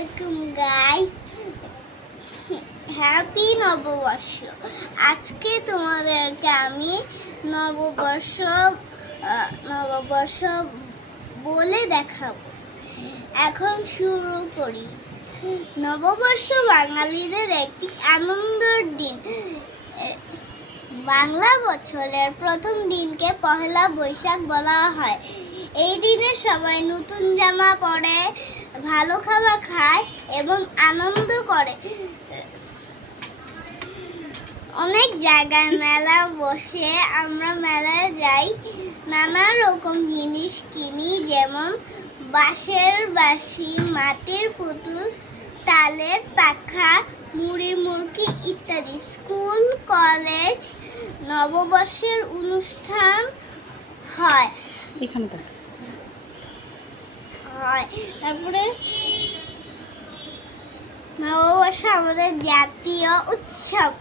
আলাইকুম guys, happy নববর্ষ। আজকে তোমাদেরকে আমি নববর্ষ বলে দেখাবো। এখন শুরু করি। নববর্ষ বাঙালিদের একটি আনন্দের দিন। বাংলা বছরের প্রথম দিনকে পহেলা বৈশাখ বলা হয়। এই দিনে সবাই নতুন জামা পরে, ভালো খাবার খায় এবং আনন্দ করে। অনেক জায়গায় মেলা বসে, আমরা মেলায় যাই, নানা রকম জিনিস কিনি, যেমন বাঁশের বাঁশি, মাটির পুতুল, তালের পাখা, মুড়ি মুড়কি ইত্যাদি। স্কুল কলেজ নববর্ষের অনুষ্ঠান হয়। তারপরে নববর্ষ আমাদের জাতীয় উৎসব।